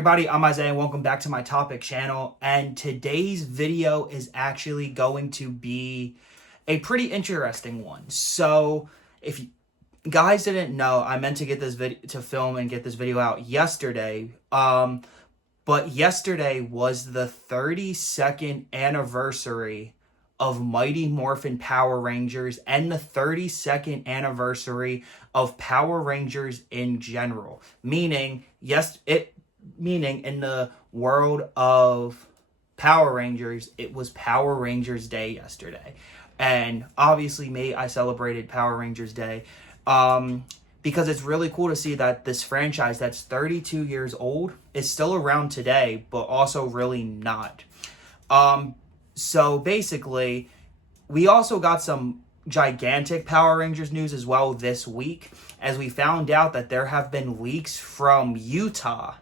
everybody, I'm Isaiah and welcome back to my topic channel, and today's video is actually going to be a pretty interesting one. So if you guys didn't know, I meant to get this video to film and get this video out yesterday, but yesterday was the 32nd anniversary of Mighty Morphin Power Rangers and the 32nd anniversary of Power Rangers in general. Meaning in the world of Power Rangers, it was Power Rangers Day yesterday. And obviously I celebrated Power Rangers Day because it's really cool to see that this franchise that's 32 years old is still around today, but also really not. So basically, we also got some gigantic Power Rangers news as well this week, as we found out that there have been leaks from Utah.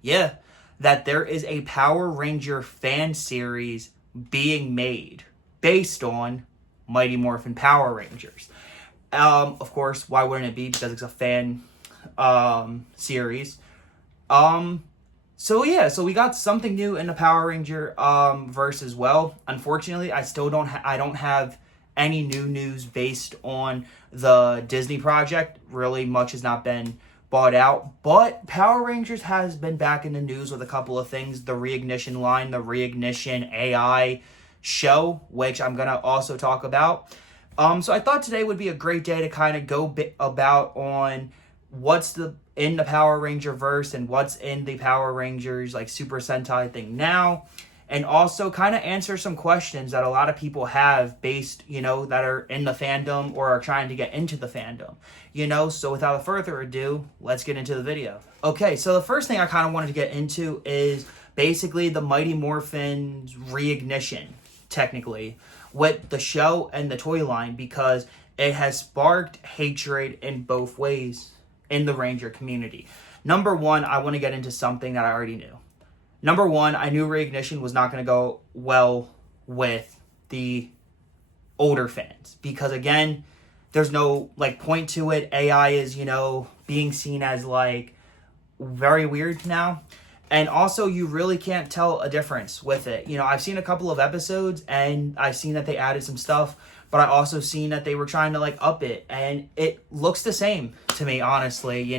Yeah, that there is a Power Ranger fan series being made based on Mighty Morphin Power Rangers. Of course, why wouldn't it be? Because it's a fan series. So we got something new in the Power Ranger verse as well. Unfortunately, I don't have any new news based on the Disney project. Really much has not been bought out, but Power Rangers has been back in the news with a couple of things. The Reignition line, the Reignition AI show, which I'm going to also talk about. So I thought today would be a great day to kind of go about on what's in the Power Ranger verse and what's in the Power Rangers like Super Sentai thing now, and also kind of answer some questions that a lot of people have based, that are in the fandom or are trying to get into the fandom, so without further ado, let's get into the video. Okay, so the first thing I kind of wanted to get into is basically the Mighty Morphin's Reignition, technically, with the show and the toy line, because it has sparked hatred in both ways in the Ranger community. Number one, I want to get into something that I already knew. Number one, I knew Reignition was not going to go well with the older fans, because again, there's no point to it. AI is, being seen as very weird now. And also, you really can't tell a difference with it. I've seen a couple of episodes and I've seen that they added some stuff, but I also seen that they were trying to up it, and it looks the same to me, honestly,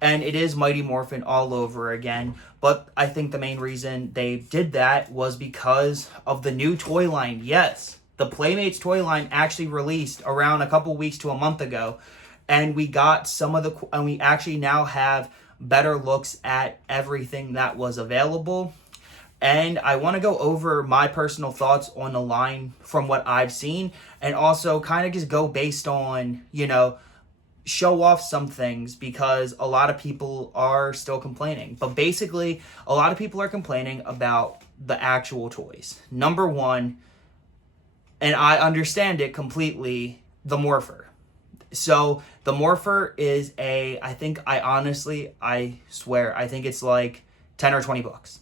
and it is Mighty Morphin all over again. But I think the main reason they did that was because of the new toy line. Yes, the Playmates toy line actually released around a couple weeks to a month ago, and we got and we actually now have better looks at everything that was available. And I want to go over my personal thoughts on the line from what I've seen, and also kind of just go based on, show off some things, because a lot of people are still complaining. But basically, a lot of people are complaining about the actual toys. Number one, and I understand it completely, the Morpher. So the Morpher is I swear, I think it's 10 or 20 bucks.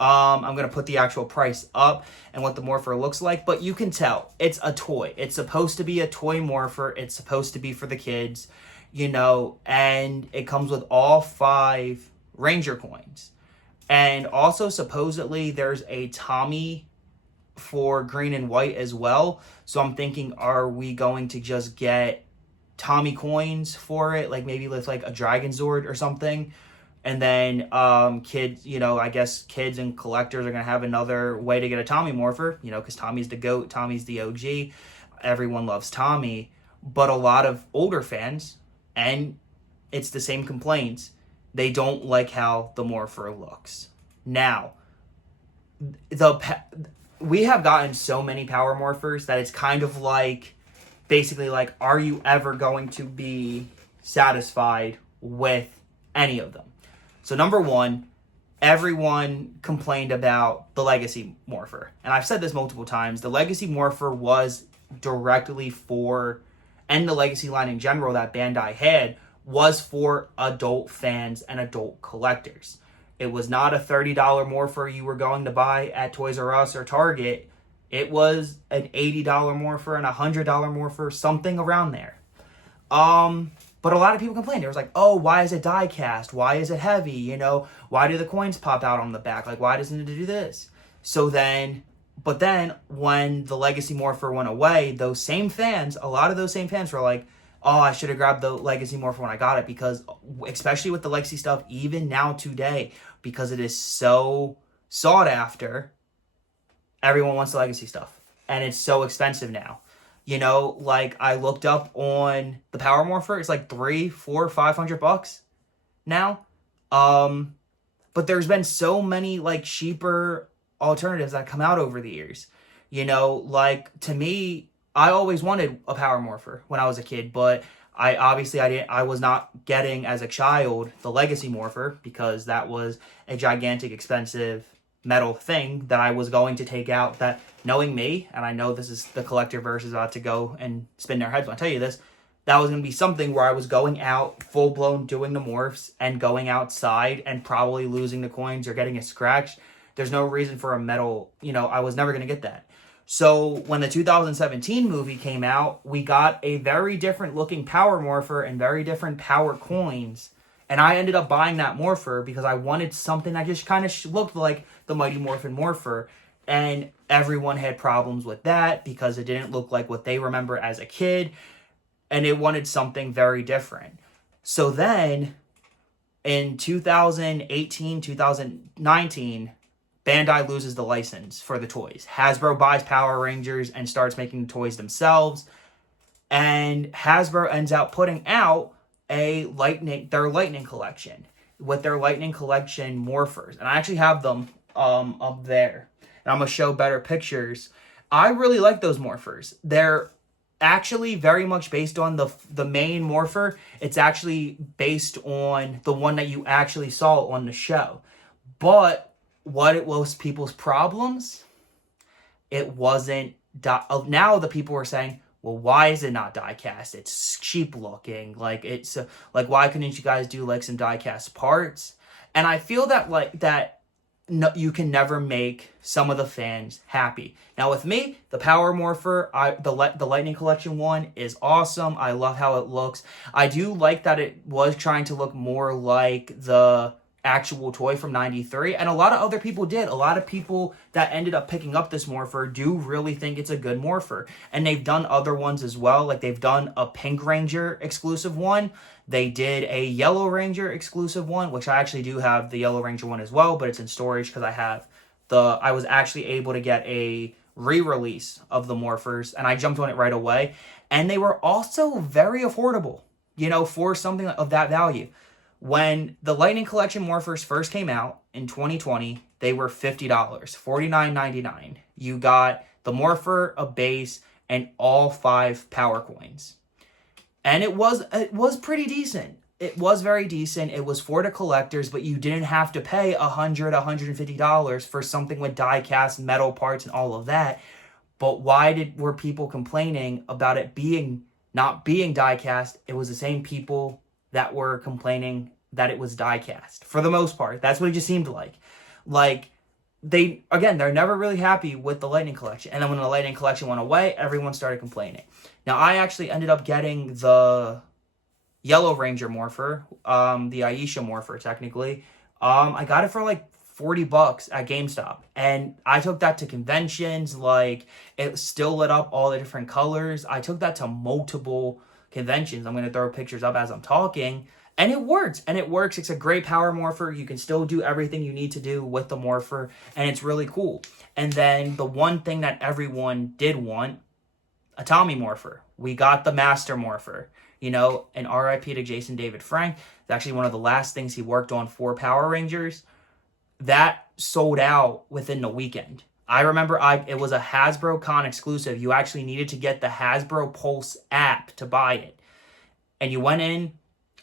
I'm going to put the actual price up and what the Morpher looks like, but you can tell it's a toy. It's supposed to be a toy Morpher. It's supposed to be for the kids, and it comes with all 5 Ranger coins. And also, supposedly, there's a Tommy for green and white as well. So I'm thinking, are we going to just get Tommy coins for it? Maybe with a Dragon Zord or something. And then kids, I guess kids and collectors are going to have another way to get a Tommy Morpher, because Tommy's the GOAT, Tommy's the OG. Everyone loves Tommy. But a lot of older fans, and it's the same complaints, they don't like how the Morpher looks. Now, we have gotten so many Power Morphers that it's kind of basically are you ever going to be satisfied with any of them? So number one, everyone complained about the Legacy Morpher. And I've said this multiple times. The Legacy Morpher was directly for, and the Legacy line in general that Bandai had, was for adult fans and adult collectors. It was not a $30 Morpher you were going to buy at Toys R Us or Target. It was an $80 Morpher and a $100 Morpher, something around there. But a lot of people complained. It was like, oh, why is it die cast? Why is it heavy? You know, why do the coins pop out on the back? Like, why doesn't it do this? So then, but then when the Legacy Morpher went away, those same fans, a lot of those same fans were like, oh, I should have grabbed the Legacy Morpher when I got it, because especially with the Legacy stuff, even now today, because it is so sought after, everyone wants the Legacy stuff. And it's so expensive now. You know, like I looked up on the Power Morpher, it's like $300, $400, $500 now. But there's been so many like cheaper alternatives that come out over the years. You know, like to me, I always wanted a Power Morpher when I was a kid, but I was not getting as a child the Legacy Morpher, because that was a gigantic expensive metal thing that I was going to take out, that knowing me, and I know this is the collector versus about to go and spin their heads when I tell you this, that was going to be something where I was going out full blown doing the morphs and going outside and probably losing the coins or getting a scratch. There's no reason for a metal, you know, I was never going to get that. So when the 2017 movie came out, we got a very different looking Power Morpher and very different power coins. And I ended up buying that Morpher because I wanted something that just kind of looked like the Mighty Morphin Morpher. And everyone had problems with that because it didn't look like what they remember as a kid. And it wanted something very different. So then in 2018, 2019, Bandai loses the license for the toys. Hasbro buys Power Rangers and starts making the toys themselves. And Hasbro ends up putting out their Lightning collection with their Lightning collection morphers. And I actually have them up there. And I'm going to show better pictures. I really like those morphers. They're actually very much based on the main morpher. It's actually based on the one that you actually saw on the show. But what it was people's problems, it wasn't now the people were saying, well, why is it not die cast? It's cheap looking. Like it's like, why couldn't you guys do like some die cast parts? And I feel that like that no, you can never make some of the fans happy. Now with me, the Power Morpher, the Lightning Collection one is awesome. I love how it looks. I do like that it was trying to look more like the actual toy from 93, and a lot of other people did. A lot of people that ended up picking up this morpher do really think it's a good morpher, and they've done other ones as well. Like they've done a Pink Ranger exclusive one, they did a Yellow Ranger exclusive one, which I actually do have the Yellow Ranger one as well, but it's in storage because I was actually able to get a re-release of the morphers, and I jumped on it right away. And they were also very affordable, you know, for something of that value. When the Lightning Collection morphers first came out in 2020, they were $50, $49.99. You got the morpher, a base, and all 5 power coins. And it was pretty decent. It was very decent. It was for the collectors, but you didn't have to pay $100, $150 for something with die-cast metal parts and all of that. But why were people complaining about it not being die-cast? It was the same people that were complaining that it was die-cast for the most part. That's what it just seemed like. Like they're never really happy with the Lightning Collection. And then when the Lightning Collection went away, everyone started complaining. Now I actually ended up getting the Yellow Ranger morpher, the Aisha morpher technically. I got it for like $40 at GameStop, and I took that to conventions. Like it still lit up all the different colors. I took that to multiple conventions. I'm going to throw pictures up as I'm talking, and it works. It's a great power morpher. You can still do everything you need to do with the morpher, and it's really cool. And then the one thing that everyone did want, a Tommy morpher. We got the Master morpher, you know, and RIP to Jason David Frank. It's actually one of the last things he worked on for Power Rangers. That sold out within the weekend. I remember it was a Hasbro Con exclusive. You actually needed to get the Hasbro Pulse app to buy it. And you went in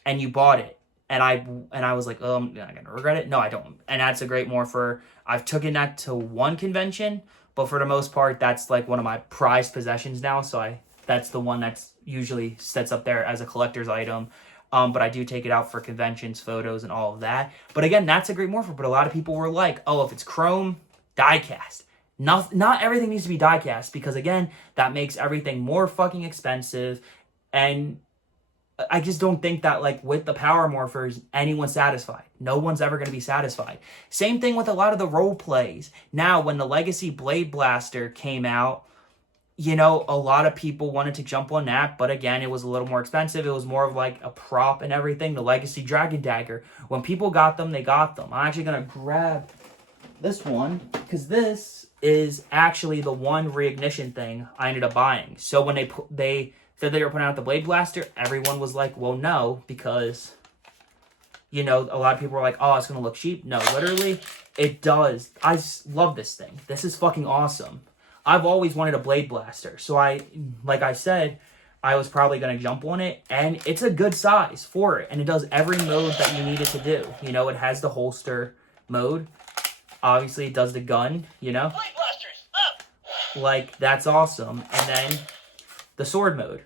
and you bought it. And I was like, am I going to regret it? No, I don't. And that's a great morpher. I've taken that to one convention, but for the most part, that's like one of my prized possessions now. So that's the one that's usually sits up there as a collector's item. But I do take it out for conventions, photos, and all of that. But again, that's a great morpher. But a lot of people were like, oh, if it's chrome, die-cast. Not everything needs to be die-cast, because again, that makes everything more fucking expensive. And I just don't think that, like, with the Power Morphers, anyone's satisfied. No one's ever going to be satisfied. Same thing with a lot of the role plays. Now, when the Legacy Blade Blaster came out, you know, a lot of people wanted to jump on that, but again, it was a little more expensive. It was more of like a prop and everything. The Legacy Dragon Dagger. When people got them, they got them. I'm actually going to grab this one, because this is actually the one reignition thing I ended up buying. So when they said they were putting out the Blade Blaster, everyone was like, well, no, because, you know, a lot of people were like, oh, it's going to look cheap. No, literally, it does. I love this thing. This is fucking awesome. I've always wanted a Blade Blaster. So like I said, I was probably going to jump on it. And it's a good size for it. And it does every mode that you need it to do. You know, it has the holster mode. Obviously, it does the gun, you know. Blade Blasters, up! Like, that's awesome. And then the sword mode.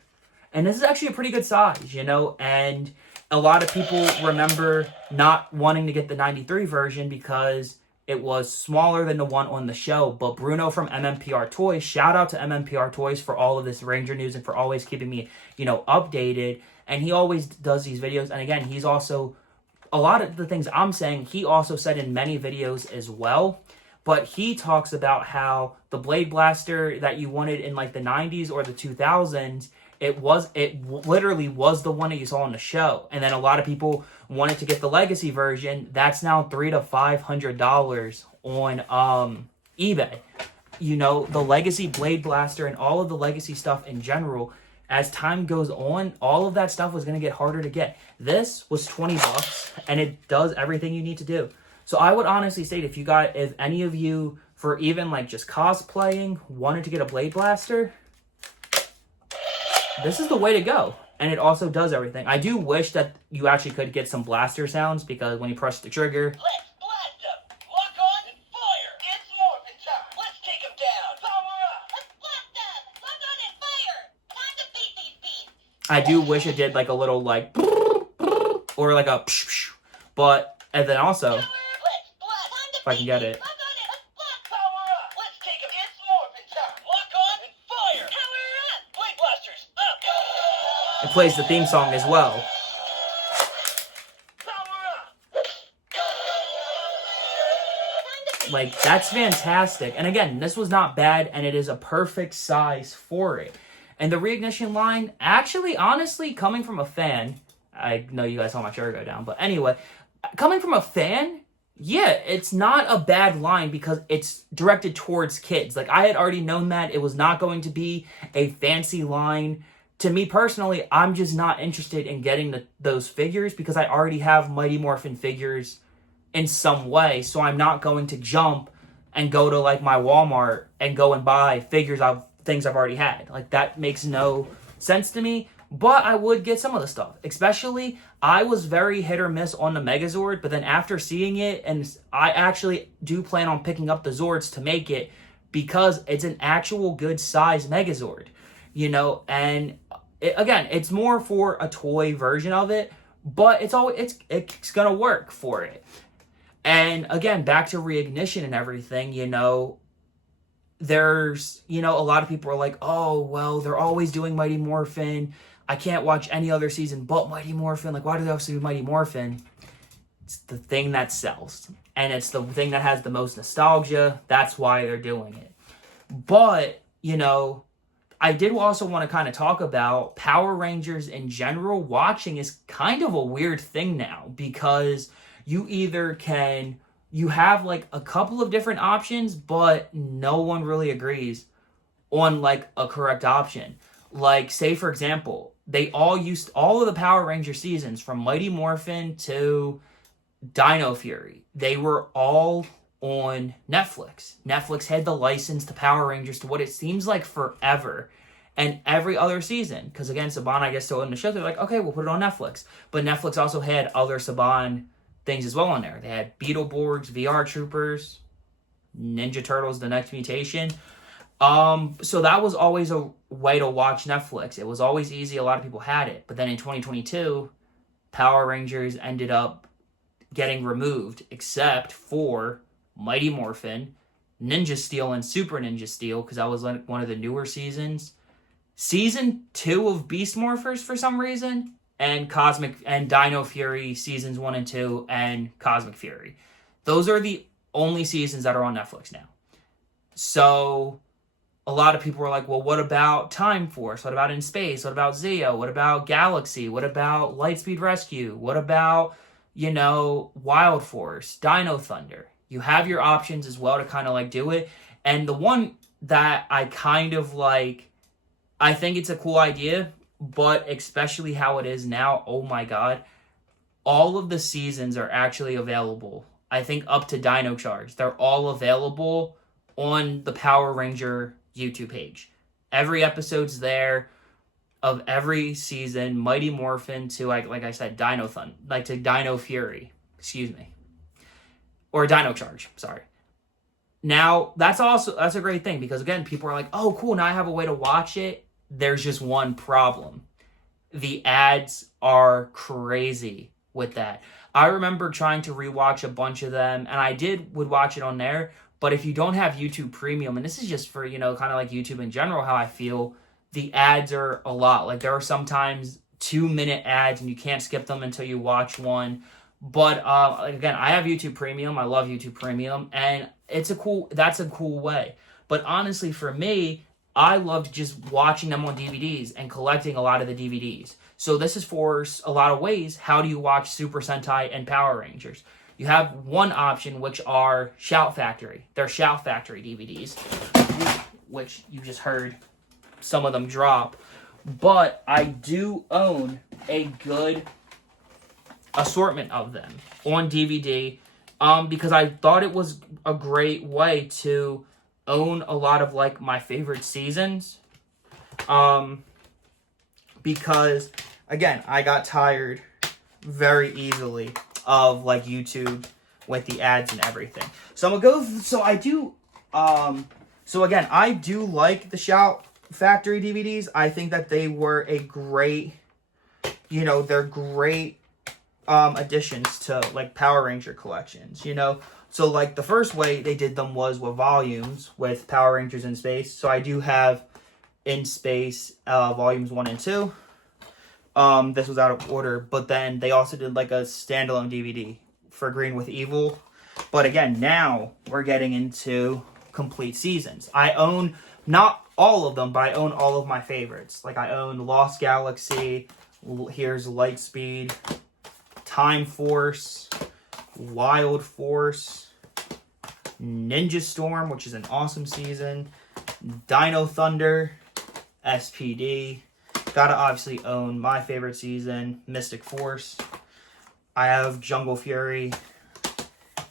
And this is actually a pretty good size, you know. And a lot of people remember not wanting to get the 93 version because it was smaller than the one on the show. But Bruno from MMPR Toys, shout out to MMPR Toys for all of this Ranger news and for always keeping me, you know, updated. And he always does these videos. And again, he's also, a lot of the things I'm saying, he also said in many videos as well. But he talks about how the Blade Blaster that you wanted in like the 90s or the 2000s, it literally was the one that you saw on the show. And then a lot of people wanted to get the Legacy version. That's now $300 to $500 on eBay. You know, the Legacy Blade Blaster and all of the Legacy stuff in general, as time goes on, all of that stuff was going to get harder to get. This was $20 and it does everything you need to do. So I would honestly state, if any of you, for even like just cosplaying, wanted to get a Blade Blaster, this is the way to go. And it also does everything. I do wish that you actually could get some blaster sounds, because when you press the trigger, Let's blast them! Lock on and fire! It's morphin' time! Let's take them down! Power up! Let's blast them! Lock on and fire! Time to beat these beasts! I do wish it did like a little like, or like a psh, psh. But, and then also, Let's blast! if I can get it, Lock on and blast! Power up! Let's take them! It's morphin' time! Lock on and fire! Power up! Blade Blasters, up! it plays the theme song as well. Power up! Like, that's fantastic. And again, this was not bad, and it is a perfect size for it. And the Reignition line, actually, honestly, coming from a fan, I know you guys saw my shirt go down, but anyway, coming from a fan, yeah, it's not a bad line because it's directed towards kids. Like, I had already known that it was not going to be a fancy line. To me personally, I'm just not interested in getting those figures because I already have Mighty Morphin figures in some way. So I'm not going to jump and go to like my Walmart and go and buy figures of things I've already had. Like, that makes no sense to me. But I would get some of the stuff. Especially, I was very hit or miss on the Megazord, but then after seeing it, and I actually do plan on picking up the Zords to make it because it's an actual good size Megazord, you know, and again, it's more for a toy version of it, but it's gonna work for it. And again, back to Reignition and everything, you know, there's, you know, a lot of people are like, oh, well, they're always doing Mighty Morphin. I can't watch any other season but Mighty Morphin. Like, why do they also do Mighty Morphin? It's the thing that sells. And it's the thing that has the most nostalgia. That's why they're doing it. But, you know, I did also want to kind of talk about Power Rangers in general. Watching is kind of a weird thing now because you have like a couple of different options, but no one really agrees on like a correct option. Like, say for example, they all of the Power Ranger seasons from Mighty Morphin to Dino Fury. They were all on Netflix. Netflix had the license to Power Rangers to what it seems like forever. And every other season, because again, Saban, I guess, still in the show, they're like, okay, we'll put it on Netflix. But Netflix also had other Saban things as well on there. They had Beetleborgs, VR Troopers, Ninja Turtles, The Next Mutation. So that was always a way to watch Netflix. It was always easy. A lot of people had it. But then in 2022, Power Rangers ended up getting removed, except for Mighty Morphin, Ninja Steel, and Super Ninja Steel, because that was like one of the newer seasons. Season 2 of Beast Morphers for some reason, and Dino Fury seasons 1 and 2 and Cosmic Fury. Those are the only seasons that are on Netflix now. So a lot of people are like, well, what about Time Force? What about In Space? What about Zeo? What about Galaxy? What about Lightspeed Rescue? What about, Wild Force, Dino Thunder? You have your options as well to kind of like do it. And the one that I kind of like, I think it's a cool idea, but especially how it is now, oh my God, all of the seasons are actually available. I think up to Dino Charge. They're all available on the Power Ranger YouTube page. Every episode's there of every season, Mighty Morphin to like I said, to Dino Fury, or Dino Charge, sorry. Now, that's a great thing because again, people are like, "Oh, cool, now I have a way to watch it." There's just one problem. The ads are crazy with that. I remember trying to rewatch a bunch of them, and would watch it on there, but if you don't have YouTube Premium, and this is just for, kind of like YouTube in general, how I feel, the ads are a lot. Like, there are sometimes 2-minute ads, and you can't skip them until you watch one. But, again, I have YouTube Premium. I love YouTube Premium, and that's a cool way. But honestly, for me, I loved just watching them on DVDs and collecting a lot of the DVDs. So this is for a lot of ways. How do you watch Super Sentai and Power Rangers? You have one option, which are Shout Factory. They're Shout Factory DVDs, which you just heard some of them drop. But I do own a good assortment of them on DVD because I thought it was a great way to own a lot of like my favorite seasons. Because again, I got tired very easily of like YouTube with the ads and everything. So I'm gonna go. So I do. So again, I do like the Shout Factory DVDs. I think that they were a great, they're great additions to like Power Ranger collections. So like the first way they did them was with volumes with Power Rangers in Space. So I do have In Space volumes 1 and 2. This was out of order, but then they also did like a standalone DVD for Green with Evil. But again, now we're getting into complete seasons. I own not all of them, but I own all of my favorites. Like I own Lost Galaxy, here's Lightspeed, Time Force, Wild Force, Ninja Storm, which is an awesome season, Dino Thunder, SPD. Gotta obviously own my favorite season, Mystic Force. I have Jungle Fury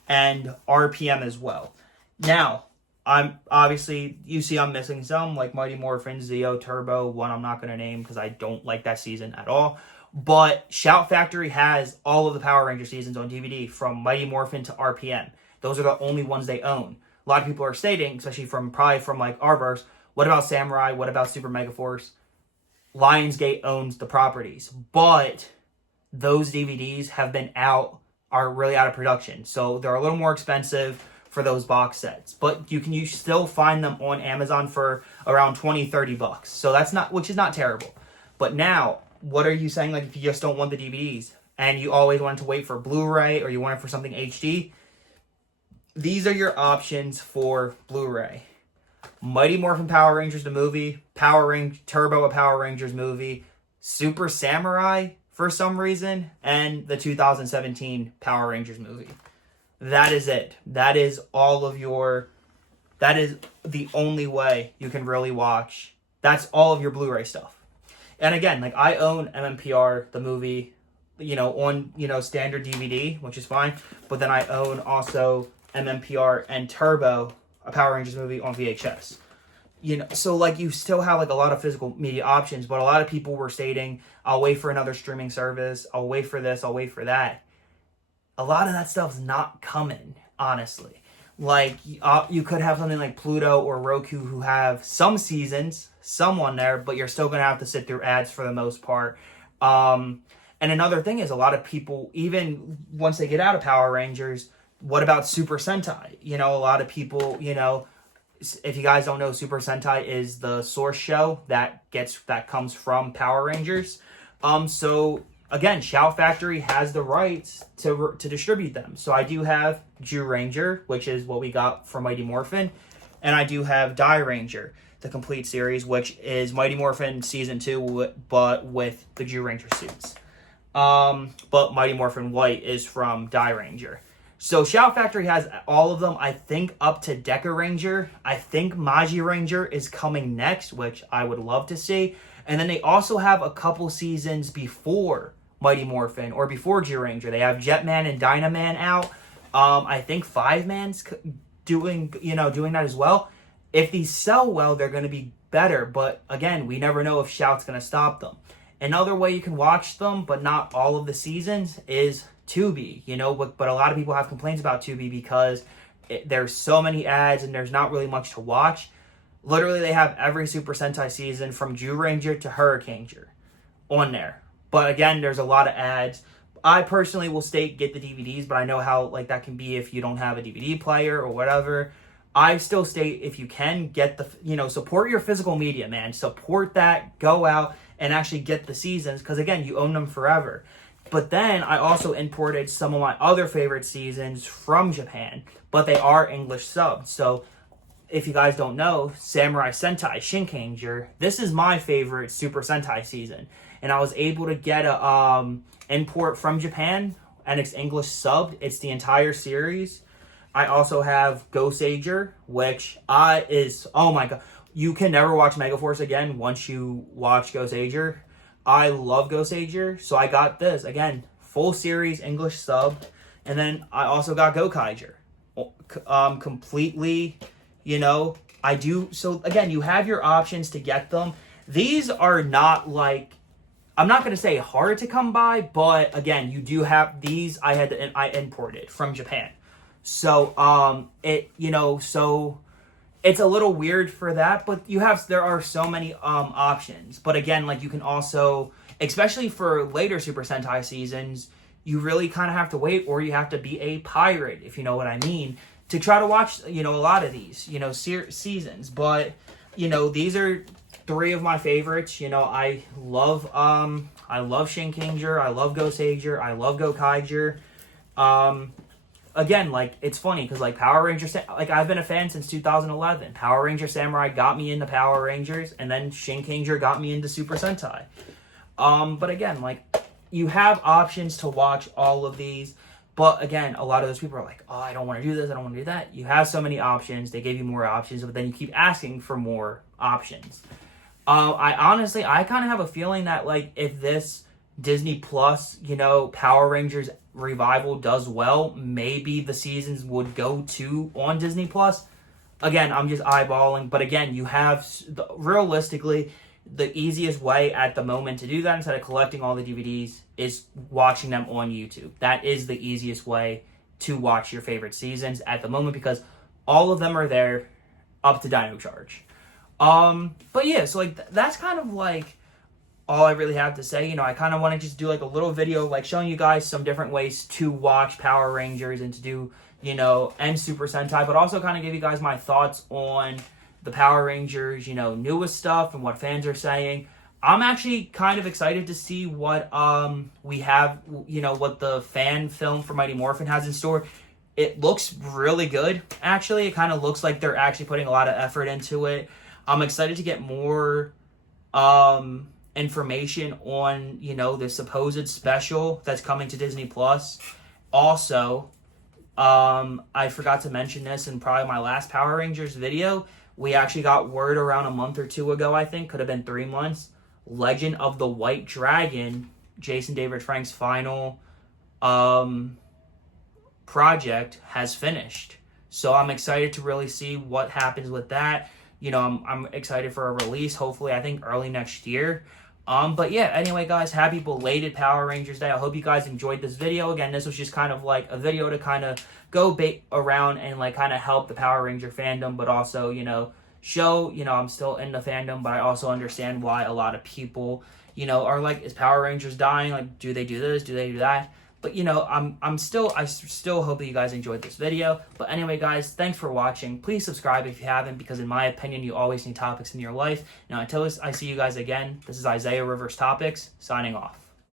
and RPM as well. Now, I'm obviously, you see I'm missing some, like Mighty Morphin, Zeo, Turbo, one I'm not going to name because I don't like that season at all. But Shout Factory has all of the Power Ranger seasons on DVD from Mighty Morphin to RPM. Those are the only ones they own. A lot of people are stating, especially from like Arverse, what about Samurai? What about Super Mega Force? Lionsgate owns the properties, but those DVDs are really out of production. So they're a little more expensive for those box sets, but you still find them on Amazon for around $20-$30. So which is not terrible. But now, what are you saying? Like if you just don't want the DVDs and you always wanted to wait for Blu-ray or you want it for something HD, these are your options for Blu-ray. Mighty Morphin Power Rangers the movie, Turbo a Power Rangers movie, Super Samurai for some reason, and the 2017 Power Rangers movie. That is it. That is the only way you can really watch. That's all of your Blu-ray stuff. And again, like I own MMPR, the movie, on, standard DVD, which is fine. But then I own also MMPR and Turbo, a Power Rangers movie on VHS. So like you still have like a lot of physical media options, but a lot of people were stating, I'll wait for another streaming service. I'll wait for this. I'll wait for that. A lot of that stuff's not coming, honestly. Like you could have something like Pluto or Roku who have some seasons, some on there, but you're still going to have to sit through ads for the most part. And another thing is a lot of people, even once they get out of Power Rangers, what about Super Sentai? A lot of people, if you guys don't know, Super Sentai is the source show that comes from Power Rangers. So again, Shout Factory has the rights to distribute them. So I do have Jew Ranger, which is what we got from Mighty Morphin, and I do have Die Ranger, the complete series, which is Mighty Morphin Season 2, but with the Jew Ranger suits. But Mighty Morphin White is from Die Ranger. So Shout Factory has all of them, I think, up to Deca Ranger. I think Magi Ranger is coming next, which I would love to see. And then they also have a couple seasons before Mighty Morphin or before Jew Ranger. They have Jetman and Dynaman out. I think Five Man's doing that as well. If these sell well, they're going to be better. But again, we never know if Shout's going to stop them. Another way you can watch them, but not all of the seasons, is Tubi. But a lot of people have complaints about Tubi because there's so many ads and there's not really much to watch. Literally, they have every Super Sentai season from Jew Ranger to Hurricaneger on there. But again, there's a lot of ads. I personally will state get the DVDs, but I know how that can be if you don't have a DVD player or whatever. I still state if you can get support your physical media, man. Support that. Go out and actually get the seasons because again, you own them forever. But then I also imported some of my other favorite seasons from Japan, but they are English subbed. So if you guys don't know, Samurai Sentai Shinkanger, this is my favorite Super Sentai season. And I was able to get a import from Japan, and it's English subbed. It's the entire series. I also have Goseiger, which oh my god. You can never watch Megaforce again once you watch Goseiger. I love Goseiger, so I got this. Again, full series, English subbed. And then I also got Gokaiger. Completely, I do. So again, you have your options to get them. These are not I'm not going to say hard to come by, but again, you do have these. I imported from Japan. So, so it's a little weird for that, but there are so many options. But again, you can also, especially for later Super Sentai seasons, you really kind of have to wait, or you have to be a pirate, if you know what I mean, to try to watch, a lot of these, seasons. But, these are three of my favorites. I love Shinkanger, I love Goseiger, I love Gokaiger. Again, it's funny because Power Rangers, I've been a fan since 2011. Power Ranger Samurai got me into Power Rangers, and then Shinkanger got me into Super Sentai. But again, you have options to watch all of these. But again, a lot of those people are like, oh, I don't want to do this, I don't want to do that. You have so many options. They gave you more options, but then you keep asking for more options. I kind of have a feeling that if this Disney Plus, Power Rangers revival does well, maybe the seasons would go on Disney Plus. Again, I'm just eyeballing, but again, you have realistically the easiest way at the moment to do that instead of collecting all the DVDs is watching them on YouTube. That is the easiest way to watch your favorite seasons at the moment because all of them are there up to Dino Charge. But yeah, so that's kind of all I really have to say. I kind of want to just do a little video showing you guys some different ways to watch Power Rangers and to do, and Super Sentai, but also kind of give you guys my thoughts on the Power Rangers, newest stuff and what fans are saying. I'm actually kind of excited to see what we have, what the fan film for Mighty Morphin has in store. It looks really good, actually. It kind of looks like they're actually putting a lot of effort into it. I'm excited to get more information on, the supposed special that's coming to Disney Plus. Also, I forgot to mention this in probably my last Power Rangers video. We actually got word around a month or two ago, I think. Could have been 3 months. Legend of the White Dragon, Jason David Frank's final project, has finished. So I'm excited to really see what happens with that. I'm excited for a release, hopefully, I think early next year. But yeah, anyway, guys, happy belated Power Rangers Day. I hope you guys enjoyed this video. Again, this was just kind of a video to kind of go around and kind of help the Power Ranger fandom, but also, show, I'm still in the fandom, but I also understand why a lot of people, are is Power Rangers dying? Do they do this? Do they do that? But, I still hope that you guys enjoyed this video. But anyway, guys, thanks for watching. Please subscribe if you haven't, because in my opinion, you always need topics in your life. Now, until I see you guys again, this is Isaiah Rivers Topics, signing off.